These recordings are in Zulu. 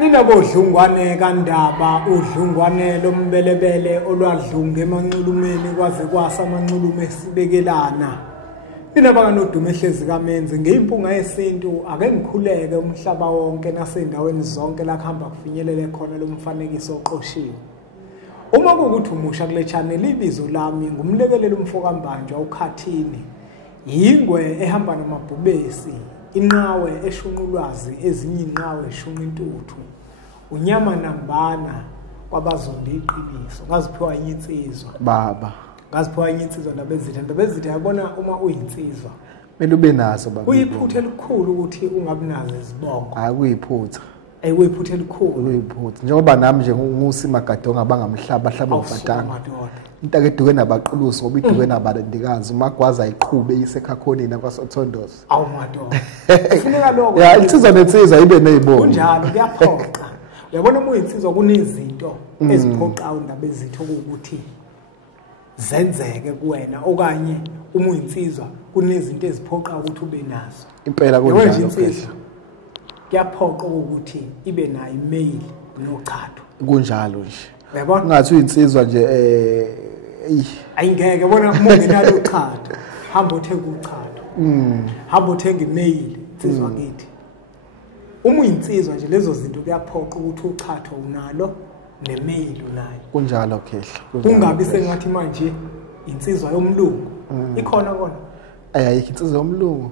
Ninabodlungwane kaNdaba udlungwane lombelebele olwadlunga emanxulumeni kwaze kwasa amanxulume sibekelana. Mina bakanodume ehlezi kaMenze ngeimpunga yesintu ake ngikhuleke umhlaba wonke nasendaweni zonke la kuhamba kufinyelele khona lo mfanekiso oqoshiwe. Uma kukuthi umusha kule channel ibizo lami ngumlekelelo umfoka Mbanjwa uKhathini. Yingwe ehamba namabhubesi. Inqawe eshunqulwazi ezinye inqawe eshunqa intuthu unyama nambana kwabazonda iqiniso ngaziphiwa insizwa baba ngaziphiwa insizwa ndabezitha yabona uma uyinsizwa mele ube nazo baba uyiphuthe elikhulu ukuthi ungabi nazo izibongo akuyiphutha uyiphuthe elikhulu uyiphutha njengoba nami nje ngusimagado ngabangamhlaba hlaba ufatanga into akeduke nabaqulusi ngoba iduke nabalendikazi umagwaza ayiqhube isekhakhonini akwaSothondozo awumadoda kufuneka lokho ya insizwa nensizwa ibe nezibongo kunjalo kuyaphoqa uyabona uma uyinsizwa kunezinto eziphoqa undabezitho ukuthi zenzeke kuwena okanye uma uyinsizwa kunezinto eziphoqa ukuthi ube nazo impela kunjalo kuyaphoqa ukuthi ibe nayo email nochato kunjalo nje uyabona ungathi uyinsizwa nje ayingeke bona umongenalo uchato hamba uthenga uchato hamba uthenga email insizwa kithi uma uyinsizwa nje lezo zinto kuyaphoqa ukuthi uchato unalo nemail unayo kunjalo khehla kungabi sengathi manje insizwa yomlungu ikhona kona ayikho insizwa yomlungu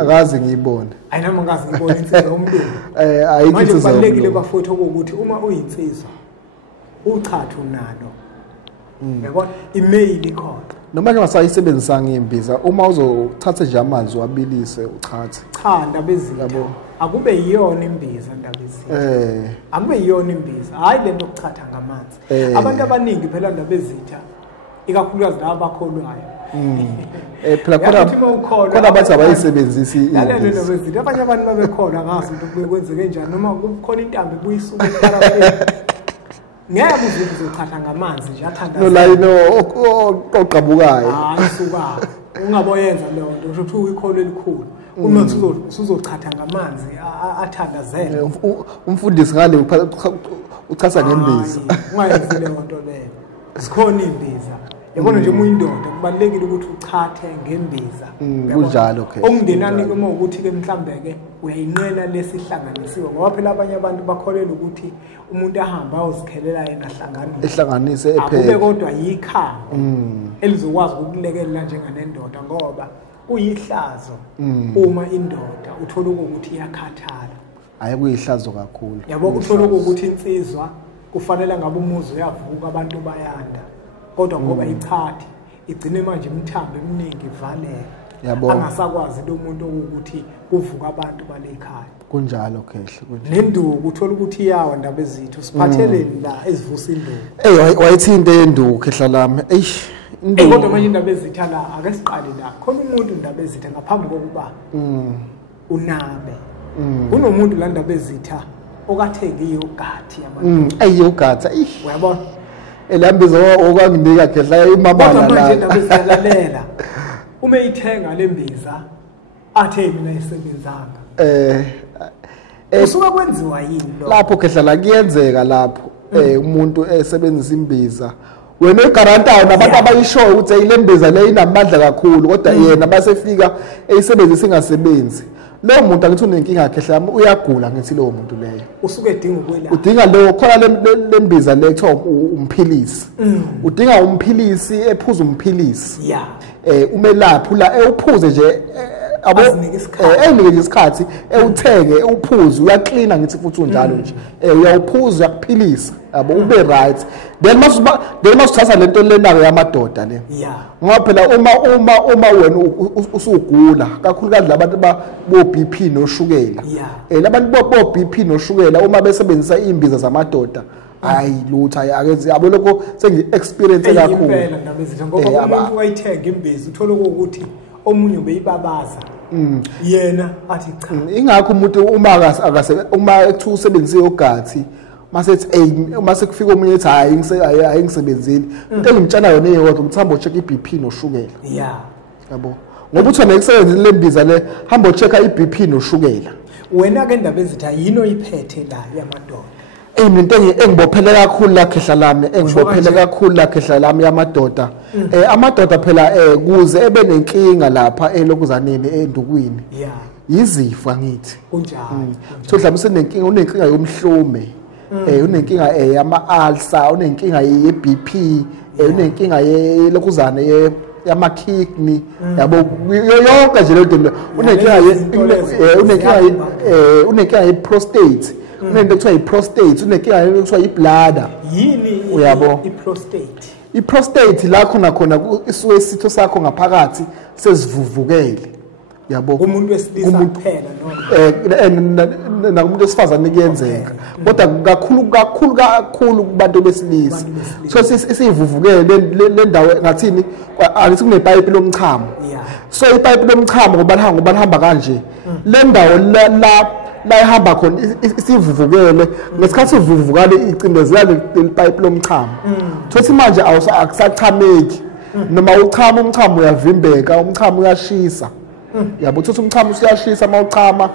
akazi ngiyibone ayinama ngazi ngibona insizwa yomlungu ayikho manje insizwa kubalekile bafowethu ukuthi uma uyinsizwa uchato unalo yabona email ikhona noma nje ngasayisebenzisa ngembiza uma uzothatha nje amanzi wabilise uchathe cha ndabezitha akube yiyona imbiza ndabezitha akube yiyona imbiza hayi lento okuchatha ngamanzi abantu abaningi phela ndabezitha ikakhulukazi laba abakholwayo phela khona abathi abayisebenzisi lalelo ndabezitha abanye abantu babekholwa ngazo into kwenzeke njani noma kukhona intambo ebuyisuka eParafeni ngeke uzochatha ngamanzi nje athanda no layino oqabukayo asuka ungaboyenza leyo nto usho ukuthi uyikholo elikhulu uma usuzochatha ngamanzi athandazela umfundisi ngale uchatha ngembiza ungayenzi leyo nto leyo sikhona imbiza yabona nje uyindoda kubalekile ukuthi uchathe ngembiza kunjalo ke okungenani ke ukuthi ke mhlambe ke uyayinqena lesihlanganisiwe ngoba phela abanye abantu bakholela ukuthi umuntu ahamba ayozikhelela yena ehlanganise ephela akube kodwa yikhaya elizokwazi ukulekelela njenganendoda ngoba kuyihlazo uma indoda uthola ukuthi iyakhathala hayi kuyihlazo kakhulu yabo uthola ukuthi insizwa kufanele ngabe umuzi uyavuka abantu bayanda kodwa ngoba ichathi igcine manje imthambo eminingi ivaleka angasakwazi lo muntu ukuthi kuvuka abantu balekhaya kunjalo khehla nenduku uthola ukuthi iyawa ndabezitho siphatheleni la ezivusa induku wayithi into yenduku khehla lami kodwa manje ndabezitha la ake siqale la khona umuntu ndabezitha ngaphambi kokuba unabe kunomuntu la ndabezitha okathenga iyogathi yabantu eyogathi uyabona elambiza okwanginika khehla imamala la manje ndabezalalela uma ithenga lembiza athe mina isebenzanga usuka kwenziwa yini lo lapho khehla la kuyenzeka lapho umuntu esebenzisa imbiza wena egarantayo nabantu abayishoyo ukuthi ayilembiza le inamandla kakhulu kodwa yena basefika eyisebenzisa ingasebenzi lo muntu akithi unenkinga khehla uyagula ngithi lo muntu leyo usuke edinga ukwelapha udinga lo khona lembiza le kuthiwa umphilisi udinga umphilisi ephuza umphilisi umelaphi la ewuphuze nje enike isikhathi ewuthenge uphuze uyaklina ngithi futhi unjalo nje uyawuphuza uyakuphilisa yabo ube right then masuthatha lento lenako yamadoda le ngoba phela uma wena usugula kakhulukazi labantu bo BP noshukela labantu bo BP noshukela uma besebenzisa imbiza zamadoda hayi lutho akenzi yabo lokho sengi experience kakhulu impela ndabezitha ngoba umuntu wayithenga imbiza uthola ukuthi omunye ubeyibabaza yena athi cha ingakho umuntu uma ekuthu usebenzise yogathi mase kufika omunye ethi hayi ngisebenzile into engimtshana yona eyodwa ukuthi hamba ucheck iBP noshukela yabo ngoba uthi nekusebenzile lembiza le hamba ucheck iBP noshukela wena ke indaba ezithi yino iphethe la yamadoda into engibophele kakhulu la khehla lami engibophele kakhulu la khehla lami yamadoda amadoda phela kuze ebe nenkinga lapha elokuzaneni endukwini izifo angithi kunjalo so mhlawumbe senenkinga unenkinga yomhlume unenkinga yama-ulcer unenkinga ye-BP unenkinga lokuzane yama-kidney yabo yonke nje le nto unenkinga ye-prostate unento ekuthiwa yi-prostate unenkinga ekuthiwa yi-bladder yini uyabo i-prostate i-prostate la khona isuke isitho sakho ngaphakathi sesivuvukele yabo umuntu wesilisa kuphela noma umuntu wesifazane kuyenzeka kodwa kakhulu kubantu besilisa so isivuvukele le ndawo ngathini angithi kunepipe lomchamo so ipipe lomchamo ngoba lihamba kanje le ndawo la ihamba khona isivuvukele ngesikhathi sivuvukale icindezela ipipe lomchamo thothi manje akusachameki noma uchama umchamo uyavimbeka umchamo uyashisa yabo uthi umchamo usiyashisa mawuchama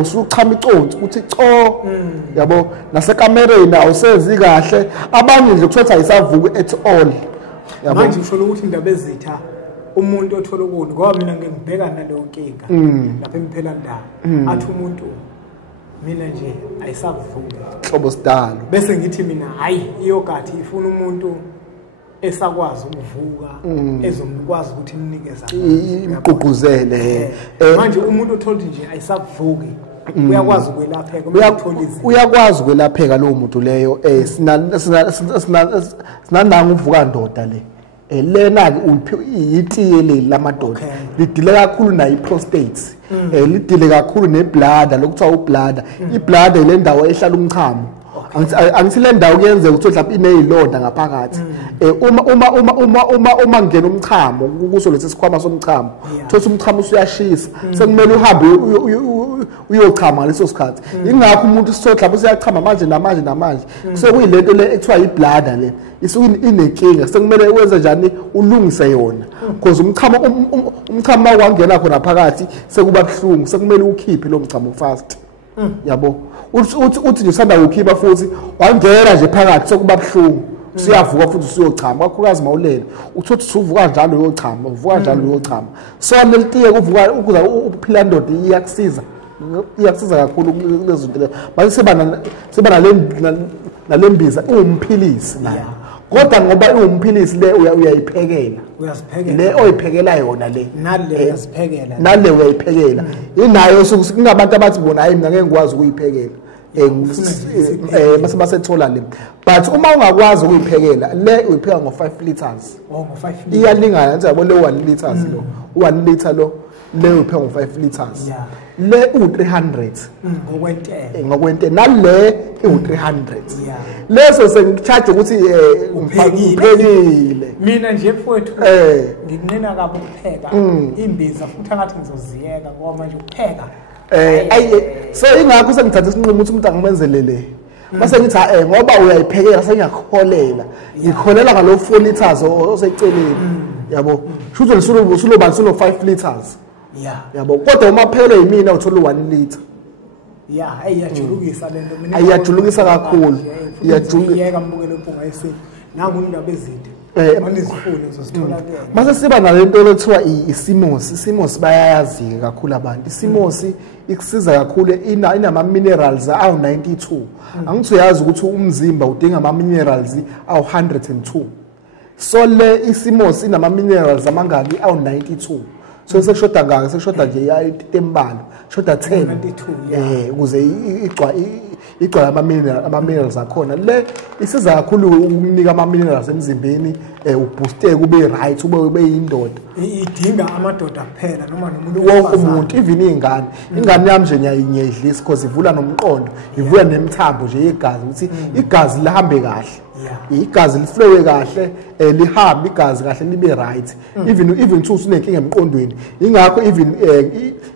usuchama iconsi uthi cho yabo nasekamereni awusezi kahle abanye nje kuthiwa ayisavuki at all yabo manje usho ukuthi indaba ezitha umuntu othola ukuni ngoba mina ngibheka naleyo nkinga lapha emphela ndaba athi umuntu mina nje ayisavuki hlobo sidalo bese ngithi mina hayi iyogathi ifuna umuntu esakwazi ukuvuka ezomkwazi ukuthi imnikeza imqugquzele manje umuntu othola nje ayisavuki uyakwazi ukwelapheka uyakwazi ukwelapheka lowo muntu leyo sinananga uvuka ndoda le lena ke itiye le lamadoda lidile kakhulu na iprostate lidile kakhulu nebladder lokuthiwa ubladder ibladder ile ndawo ehlala umchamo angithi le ndawo kuyenzeka ukuthi mhlawumbe inezilonda ngaphakathi uma ngena umchamo kuso lesi sikhwama somchamo thothi umchamo usuyashisa sekumele uhambe uyochama ngaleso sikhathi ingakho umuntu sithola usiyachama manje namanje sekuyilento le ekuthiwa ibladder le isuke inenkinga sekumele wenze njani ulungise yona because umchamo wangena khona phakathi sekuba buhlungu sekumele ukhiphe lo mchamo fast yabo uthi nje usanda ukhipha futhi wangena nje phakathi sokuba buhlungu siyavuka futhi usiyochama kakhulukazi mawulele uthothi usuvuka njalo uyochama uvuka njalo uyochama so lelitiye kuvuka ukuza uphila ndoda iyakusiza kakhulu kulezi zinto le manje seba nalembiza umphilisi nayo kodwa ngoba umphilisi le uyayiphekela le oyiphekela yona le nale uyayiphekela inayo kungabantu abathi bona hayi mina ngeke ngikwazi ukuyiphekela masethola le but uma ungakwazi ukuyiphekela le uyipheka ngo5 liters iyalingana nje yabo le 1 liters lo 1 liter lo le uyipheka ngo5 liters le u300 ngokwente nale u300 leso sengicharge ukuthi uphekile mina nje mfowethu ngikunena kabi ukupheka imbiza futhi angathi ngizoziyeka ngoba manje ukupheka so ingakho sengithatha isinqumo ukuthi umuntu angimenzelele mase ngithi ngoba uyayiphekela sengiyakholela ngikholela ngalo 4 liters oseceleni yabo shutho lisuloba 5 liters yabo kodwa uma phele yimina uthola 1 liter ayajulukisa lento mina ayajulukisa kakhulu iyajulukisa mbukelo impunga yesini nangu indaba ezide manizifune uzosithola ke mase siba nalento lethiwa isimosi bayayazi kakhulu abantu isimosi ikusiza kakhulu inama minerals awu92 angithi uyazi ukuthi umzimba udinga ama minerals awu102 so le isimosi inama minerals amangaki awu92 so sekushoda ngaka sekushoda nje itembalo shoda 10 ukuze igcwa ama minerals akhona le isiza kakhulu ukunika ama minerals emzimbeni ubooste kube right ube yindoda idinga amadoda kuphela noma nomuntu wonke umuntu even ingane yami nje ngiyayidlisa because ivula nomqondo ivula nemithambo nje yegazi ukuthi igazi lihambe kahle igazi liflowe kahle lihambe igazi kahle libe right even tho usunenkinga emqondweni ingakho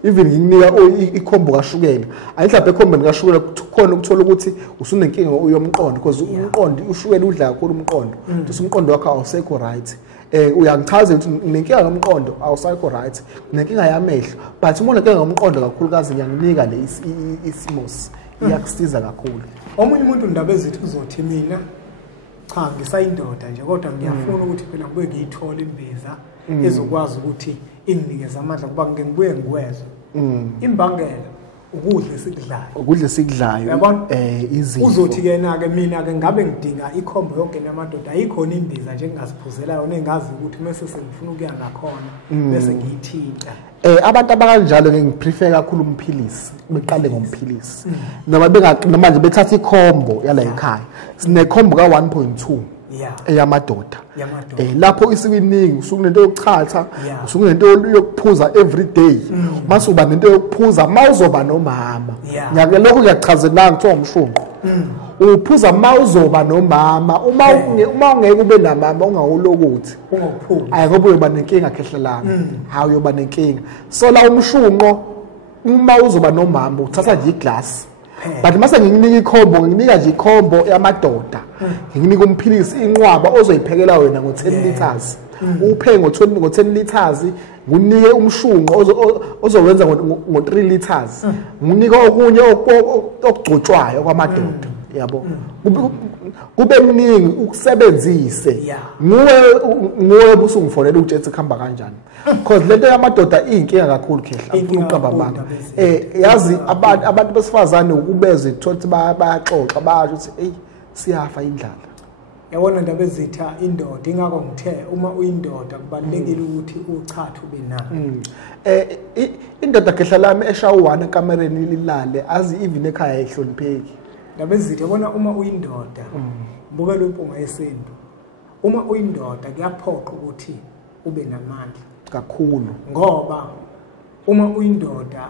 even nginika ikhombo kashukela ayihlambe ekhombeni kashukela khona ukuthola ukuthi usunenkinga yomqondo because umqondo ushukela udla kakhulu umqondo ukuthi umqondo wakho awusekho right uyangichaza ukuthi nenkinga ngomqondo awusayikho right nenkinga yamehlo but uma unenkinga ngomqondo kakhulukazi ngiyanginika le isimos iyakusiza kakhulu. Omunye umuntu ndaba ezithi uzothi mina cha ngisayindoda nje kodwa ngiyafuna ukuthi phela ngibe ngiyithola imbiza ezokwazi ukuthi inginikeze amandla kuba ngibuye ngiwezwe imbangela ukudla esikudlayo izinto uzothi ke mina ke ngabe ngidinga ikhombo yonke namadoda ayikhona imbiza nje engaziphuzela yona engazi ukuthi mase sengifuna ukuya ngakhona bese ngiyithinta. Abantu abakanjalo ngiprefer kakhulu umphilisi beqale ngomphilisi noma manje bethatha ikhombo yala ekhaya sine khombo ka 1.2 eyamadoda lapho isibiningi usukunento yokuchatha usukunento yokuphuza every day mase uba nento yokuphuza mawuzoba nomama nyake lokho kuyachazelanga kuthiwa umshunqo uphuza mawuzoba nomama uma ungeke ube namama ungawulokuthi ayikho uyoba nenkinga khehlelana hawu uyoba nenkinga so la umshunqo uma uzoba nomama uthatha nje iglass but mase nginginika ikhombo nginika nje ikhombo yamadoda nginika umphilisi inqwaba ozoyiphekela wena ngo10 liters upheke ngo10 liters ngunike umshunqo ozowenza ngo3 liters nginika okunye okugcotshwayo kwamadoda yabo kube mningi ukusebenzise nguwe busungifonela ujethi khamba kanjani because lento yamadoda inkinga kakhulu khehla afuna uqamba abantu yazi abantu besifazane ukubeze ukuthi bayaxoxa basho ukuthi hey siyafa indlala yabona ndaba ezitha indoda ingakho ngithe uma uyindoda kubalekile ukuthi uchatha ube nayo indoda khehla lami eshawu1 ekamereni lilale azi even ekhaya ehlonipheki ndaba ezitha yabona uma uyindoda buka lo mpunga yesintu uma uyindoda kuyaphoqa ukuthi ube namandla kakhulu ngoba uma uyindoda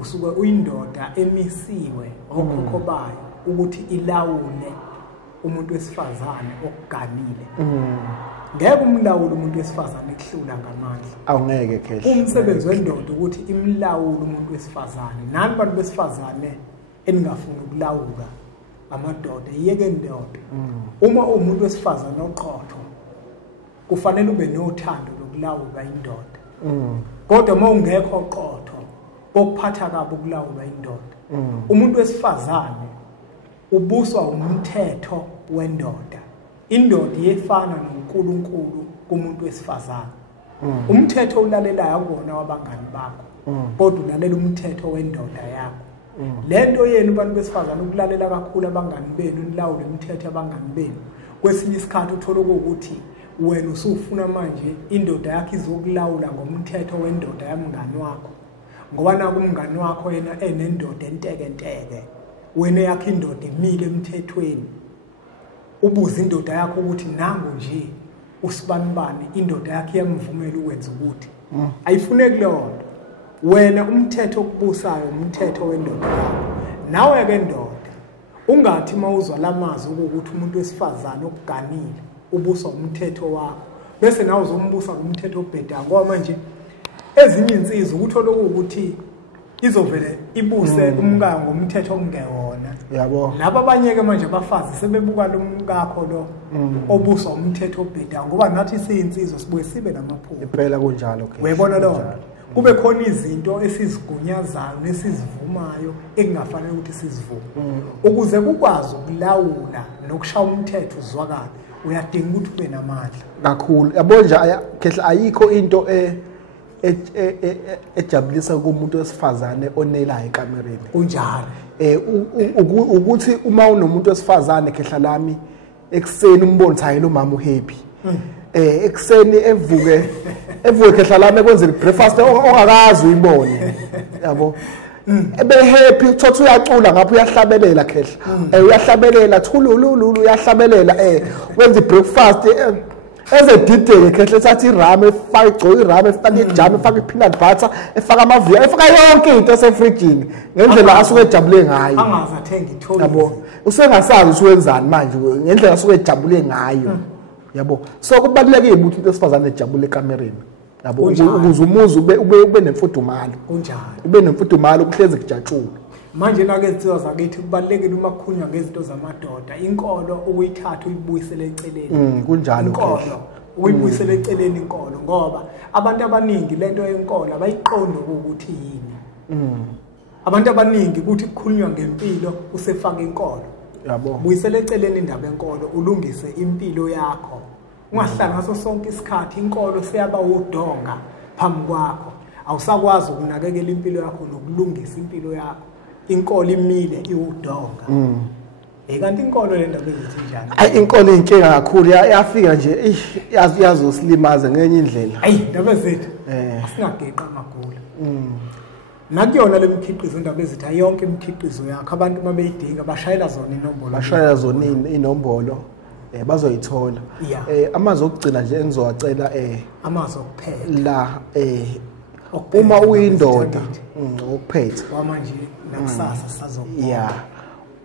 usuke uyindoda emisiwe okhokho bayo ukuthi ilawule umuntu wesifazane okuganile ngeke umlawule umuntu wesifazane kuhlula ngamandla awungeke khehla umsebenzi wendoda ukuthi imlawule umuntu wesifazane nani bantu besifazane eningafuna ukulawula amadoda iyeke indoda uma umuntu wesifazane oqotho kufanele ube nothando lokulawula indoda kodwa uma ungekho oqotho okuphatha kabi ukulawula indoda umuntu wesifazane ubuswa umthetho wendoda indoda iyefana noNkulunkulu kumuntu wesifazane umthetho ulalelayo akubona wabangani bakho kodwa ulalela umthetho wendoda yakho lento yenu abantu besifazane ukulalela kakhulu abangani benu nilawule imithetho abangani benu kwesinye isikhathi uthola ukuthi wena usufuna manje indoda yakho izokulawula ngomthetho wendoda yamngani wakho ngoba naku umngani wakho yena enendoda enteke wena yakho indoda emile emthethweni ubuza indoda yakho ukuthi nangu nje usibanibani indoda yakho iyamvumela ukwenza ukuthi ayifuneki leyo wena umthetho okubusayo umthetho wendoda yakho nawe ke ndoda ungathi mawuzwa lamazwi ukuthi umuntu wesifazane okuganile ubuswa umthetho wakho bese nawe uzombusa umthetho obhedayo ngoba manje ezinye insizwa ukuthola ukuthi izovele ibuse umkayo ngomthetho ongewona yabo laba abanye ke manje abafazi sebebuka lo mkakho lo obuswa umthetho obhedayo ngoba nathi siyinsizwa sibuye sibe namaphupho impela kunjalo ke uyabona lo kube khona izinto esizigunyazayo nesizivumayo engafanele ukuthi sizivume ukuze kukwazi ukulawula nokushaya umthetho uzwakala uyadinga ukuthi ube namandla kakhulu yabo nje khehla ayikho into ejabulisa kumuntu wesifazane onelayo ekamereni kunjalo ukuthi uma unomuntu wesifazane khehla lami ekseni umbone hayi lo mama uhappy ekseni evuke khehla lami ekwenza breakfast ongakazi uyibone yabo ebe happy uthothi uyacula ngapha uyahlabelela khehla uyahlabelela thulululu uyahlabelela wenza breakfast ezedideke khehla esathi irame efaka igcoyi irame efaka ijam efaka ipeanut butter efaka amaviya efaka yonke into esefridgini ngendlela asuke ejabule ngayo angaze athenga itholi yabo usengasazi uswenzani manje ngendlela asuke ejabule ngayo yabo so kubalulekile ukuthi umuntu esifazane ejabule ekamereni yabo ukuze umuzi ube nemfudumalo kunjalo ube nemfudumalo kuhleze kujatshula manje na ke izinto zakithi kubalekile uma kukhulunywa ngezinto zamadoda inkolo ukuyithatha uyibuyisele eceleni kunjalo inkolo uyibuyisele eceleni inkolo ngoba abantu abaningi lento yenkolo abayiqondi ukuthi yini. Abantu abaningi ukuthi kukhulunywa ngempilo usefaka inkolo. Yabo. Buyisele eceleni indaba yenkolo ulungise impilo yakho. Ungahlala ngaso sonke isikhathi inkolo seyaba udonga phambi kwakho. Awusakwazi ukunakekela impilo yakho nokulungisa impilo yakho. Inkolo imile iwudonga. Kanti inkolo le ndaba ezithi njani? Ayi inkolo inkinga kakhulu yafika nje yazi usilimaza ngenye indlela. Ayi ndaba ezithi asingageqa amagula. Nakuyona lemikhiqizo indaba ezithi ayonke imikhiqizo yakho abantu mabeyidinga bashayela zona inombolo. Bashayela zona inombolo bazoyithola. Amazwi okugcina nje engizowacela amazwi okuphela la uma uyindoda ukuphetha kwamanje nakusasa sazokubona.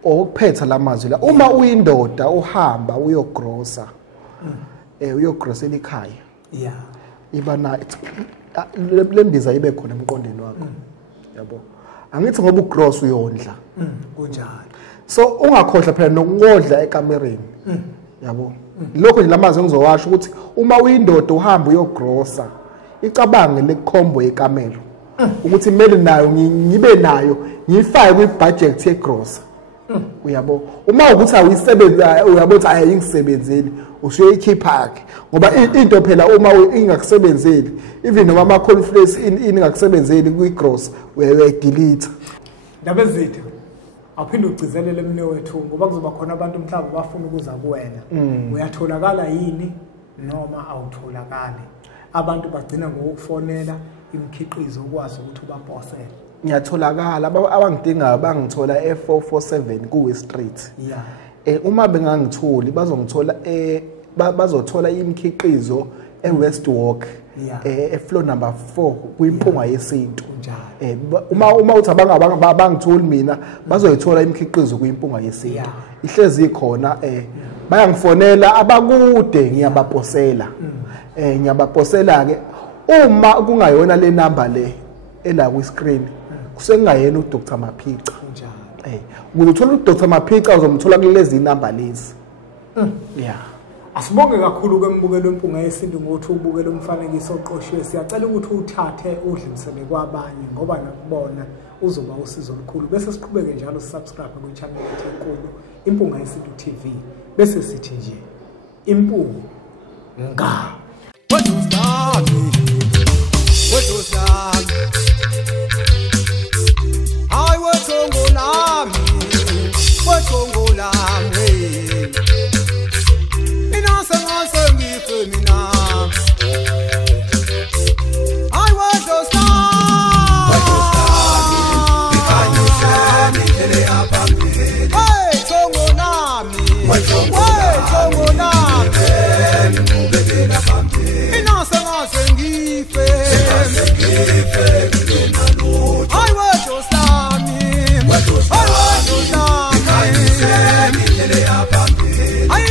Okuphetha lamazwi la uma uyindoda uhamba uyogrosa uyogrosela ikhaya ibana lembiza ibe khona emqondweni wakho yabo angithi ngoba ugross uyondla kunjalo so ungakhohlwa phela nokungodla ekamereni yabo lokho nje lamazwi engizowasho ukuthi uma uyindoda uhamba uyogrosa icabange lekukhombo ekamelo ukuthi kumele nayo ngibe nayo ngifake kwibudget yegrosa. Uyabo uma ukuthi ayisebenza uyabo ukuthi ayingisebenzeli usuyikhipha ke ngoba into phela uma ingakusebenzeli even noma ama conflicts ingakusebenzeli kwigross uyayidelete. Ndaba ezithi aphinde ugcizelele emne wethu ngoba kuzoba khona abantu mhlawumbe bafuna ukuza kuwena. Uyatholakala yini noma awutholakali? Abantu bagcina ngokufonela imikhiqizo ukwazi ukuthi ubaposele. Ngiyatholakala abangidingayo bangithola e447 kuwe street. Uma bengangitholi bazothola imikhiqizo eWest Walk floor number 4 kwimpunga yesintu. Uma uthi abangitholi mina bazoyithola imikhiqizo kwimpunga yesintu. Ihlezi ikhona bayangifonela abakude ngiyabaposela. Ngiyabaposela ke uma kungayona le number le ela ku screen kusengayena uDr Maphica njalo ngizothola uDr Maphica uzomthola kulezi number lezi. Asibonge kakhulu kwembukelo empunga yesintu ngokuthi ubukele umfanekiso oqoshiwe. Siyacela ukuthi uthathe udlulisele kwabanye ngoba nakubona uzoba usizo olukhulu. Bese siqhubeke njalo subscribe ku channel yethu enkulu Impunga Yesintu TV. Bese sithi nje impunga Ay,